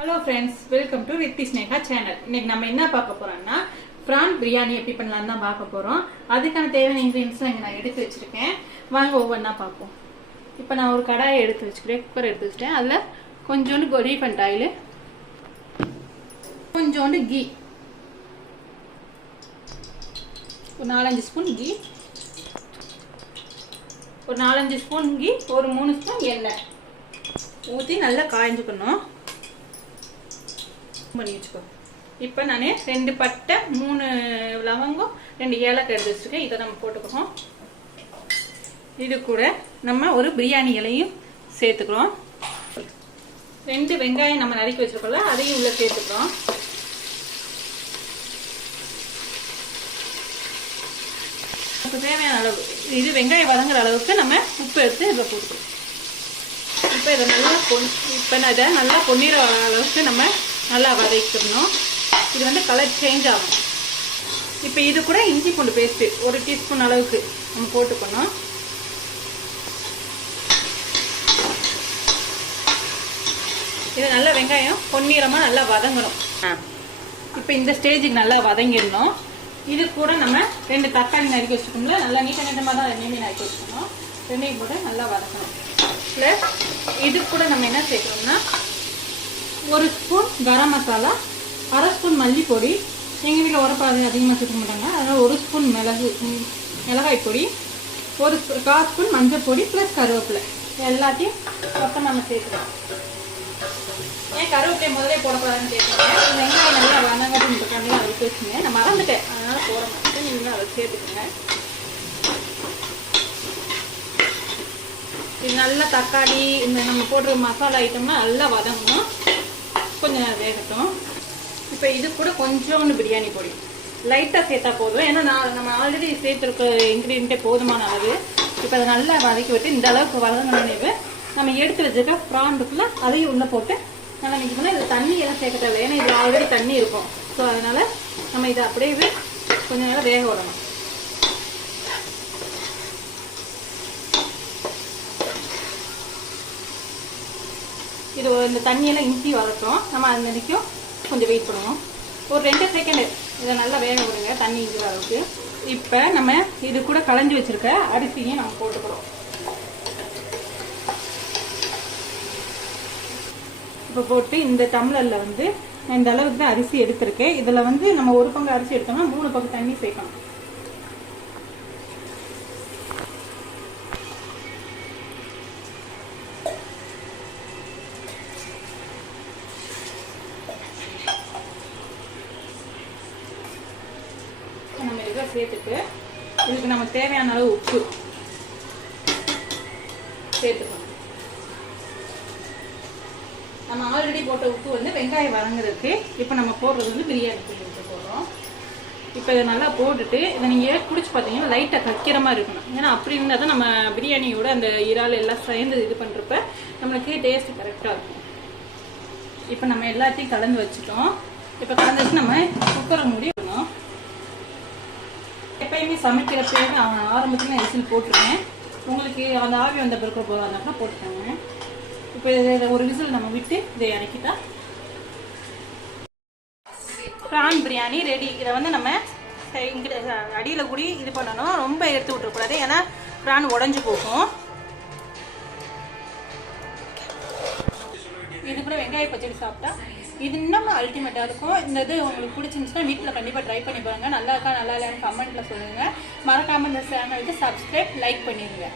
Hello friends, welcome to Riddhi Sneha channel. இன்னைக்கு நம்ம என்ன பார்க்க போறோம்னா பிரான் பிரியாணி எப்படி பண்ணலாம் தான் பார்க்க போறோம். அதுக்கான தேவையான இன்கிரீடியன்ஸ் இங்கே நான் எடுத்து வச்சிருக்கேன். வாங்க ஒவ்வொன்றா பார்ப்போம். இப்போ நான் ஒரு கடாயை எடுத்து வச்சுக்கிறேன், குக்கர் எடுத்து வச்சிட்டேன். அதில் கொஞ்சோண்டு ரீஃபண்ட் ஆயில், கொஞ்சோண்டு கீ, ஒரு 4-5 ஸ்பூன் கீ, ஒரு 4-5 ஸ்பூன் கீ, ஒரு 3 ஸ்பூன் எண்ணெய் ஊற்றி நல்லா காய்ஞ்சுக்கணும். பண்ணி வச்சுக்கோ. இப்போ நான் 2 பட்டை, 3 லவங்கம், 2 ஏலக்காய் எடுத்து வச்சிருக்கேன். இதை நம்ம போட்டுக்கிறோம். இது கூட நம்ம ஒரு பிரியாணி இலையும் சேர்த்துக்கிறோம். 2 வெங்காயம் நம்ம நறுக்கி வச்சிருக்கோம்ல, அதையும் உள்ள சேர்த்துக்கிறோம். தேவையான அளவு இது வெங்காயம் வதங்குற அளவுக்கு நம்ம உப்பு எடுத்து இதில் போட்டுக்கிறோம். இப்போ இதை நல்லா பொன்னிற அளவுக்கு நம்ம நல்லா வதக்கிடணும். இது கலர் சேஞ்ச் ஆகும். இப்போ இது கூட இஞ்சி பூண்டு பேஸ்ட்டு 1 டீஸ்பூன் அளவுக்கு நம்ம போட்டுக்கணும். இது நல்லா வெங்காயம் பொன்னிறமாக நல்லா வதங்கணும். இப்போ இந்த ஸ்டேஜுக்கு நல்லா வதங்கிடணும். இது கூட நம்ம 2 தக்காளி நறுக்கி வச்சுக்கோங்களா, நல்லா நீட்டமாக தான் நெய்மி நறுக்கி வச்சுக்கணும். 2 கூட நல்லா வதக்கணும். ப்ளஸ் இது கூட நம்ம என்ன சேர்க்கணும்னா 1 ஸ்பூன் கரம் மசாலா, 1/2 ஸ்பூன் மல்லிப்பொடி. எங்கள் வீட்டில் உரப்பாது அதிகமாக சேர்க்க மாட்டாங்க, அதனால் 1 ஸ்பூன் மிளகாய் பொடி, 1/4 ஸ்பூன் மஞ்சள் பொடி, ப்ளஸ் கருவேப்பிலை. எல்லாத்தையும் மொத்தம் நம்ம சேர்க்கலாம். ஏன் கருவேப்பிலை முதலே போடக்கூடாதுன்னு கேட்குறேன். வெங்காயம் நல்லா வதங்கட்டும் கம்மியாக அதை வச்சுங்க. நான் மறந்துட்டேன், அதனால் போட மாட்டேன். நீங்கள் அதை சேர்த்துக்கோங்க. இது நல்லா தக்காளி இந்த நம்ம போடுற மசாலா ஐட்டம்னா நல்லா வதங்கணும். கொஞ்சம் நேரம் வேகட்டும். இப்போ இது கூட கொஞ்சோண்டு பிரியாணி பொடி லைட்டாக சேர்த்தா போதும். ஏன்னா நம்ம ஆல்ரெடி சேர்த்துருக்க இன்க்ரீடியண்ட்டே போதுமான அளவு. இப்போ அதை நல்லா வதக்கி விட்டு இந்த அளவுக்கு வதங்கினே நம்ம எடுத்து வச்சுருக்க ப்ரான் இருக்குல்ல, அதையும் உள்ளே போட்டு நல்லா மிக்ஸ் பண்ணால் இதில் தண்ணி எல்லாம் சேர்க்க தேவை. ஏன்னா இதில் ஆல்ரெடி தண்ணி இருக்கும். ஸோ அதனால் நம்ம இதை அப்படியே கொஞ்சம் நேரம் வேக விடணும். இது இந்த தண்ணியெல்லாம் இஞ்சி வரட்டும். நம்ம அது வரைக்கும் கொஞ்சம் வெயிட் பண்ணுவோம். ஒரு 2 செகண்டு இதை நல்லா வேக விடுங்க, தண்ணி இஞ்சி அளவுக்கு. இப்போ நம்ம இது கூட களைஞ்சி வச்சுருக்க அரிசியும் நம்ம போட்டுக்கிறோம். இப்போ போட்டு இந்த டம்ளரில் இந்த அளவுக்கு தான் அரிசி எடுத்திருக்கேன். இதில் நம்ம 1 பங்கு அரிசி எடுத்தோம்னா 3 பங்கு தண்ணி சேர்க்கணும். நம்ம இதை சேர்த்துட்டு இதுக்கு நம்ம தேவையான அளவு உப்பு சேர்த்துக்கணும். நம்ம ஆல்ரெடி போட்ட உப்பு வெங்காயம் வதங்குறதுக்கு. இப்போ நம்ம போடுறது பிரியாணி போடுறோம். இப்போ இதை நல்லா போட்டுட்டு இதை நீங்கள் குடிச்சு பார்த்தீங்கன்னா லைட்டாக கக்கிற மாதிரி இருக்கணும். ஏன்னா அப்படி இருந்தால் தான் நம்ம பிரியாணியோட அந்த இறால் எல்லாம் சேர்ந்து இது பண்ணுறப்ப நம்மளுக்கு டேஸ்ட் கரெக்டாக இருக்கும். இப்போ நம்ம எல்லாத்தையும் கலந்து வச்சுட்டோம். இப்போ கலந்து வச்சு நம்ம குக்கரை மூடி விடணும். எப்பயுமே சமைக்கிறப்ப ஆரம்பத்தில் விசில் போட்டுருக்கேன். உங்களுக்கு அந்த ஆவி வந்த பிறகு போகிறதுனா போட்டுக்கோங்க. இப்போ இதை ஒரு விசில் நம்ம விட்டு இதை இறக்கிட்டா ப்ரான் பிரியாணி ரெடி. இதை நம்ம அடியில் கூடி இது பண்ணணும். ரொம்ப எடுத்து விட்டுறக்கூடாது, ஏன்னா ப்ரான் உடஞ்சி போகும். இது கூட வெங்காய பச்சடி சாப்பிட்டா இது இன்னும் அல்டிமேட்டாக இருக்கும். இந்த இது உங்களுக்கு பிடிச்சிருந்துச்சுன்னா வீட்டில் கண்டிப்பாக ட்ரை பண்ணி பாருங்கள். நல்லா இருக்கா நல்லா இல்லைன்னு கமெண்ட்டில் சொல்லுங்கள். மறக்காமல் இந்த சேனலுக்கு சப்ஸ்கிரைப், லைக் பண்ணிடுங்க.